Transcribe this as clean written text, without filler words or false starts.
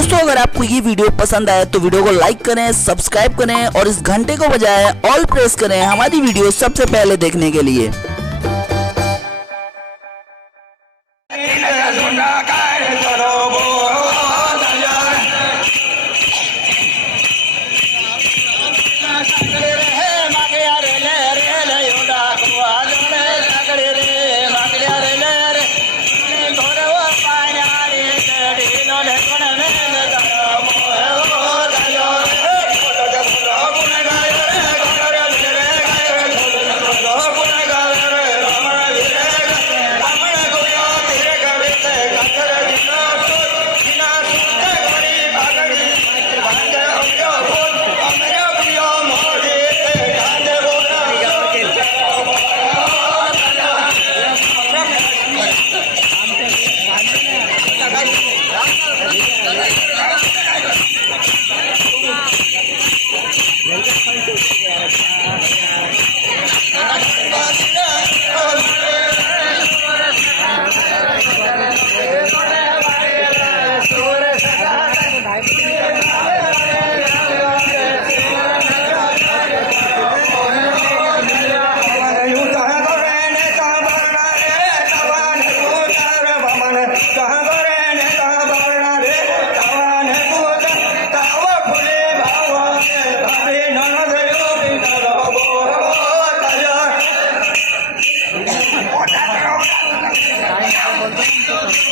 दोस्तों अगर आपको ये वीडियो पसंद आए तो वीडियो को लाइक करें, सब्सक्राइब करें और इस घंटे को बजाएं, ऑल प्रेस करें हमारी वीडियो सबसे पहले देखने के लिए। Thank you.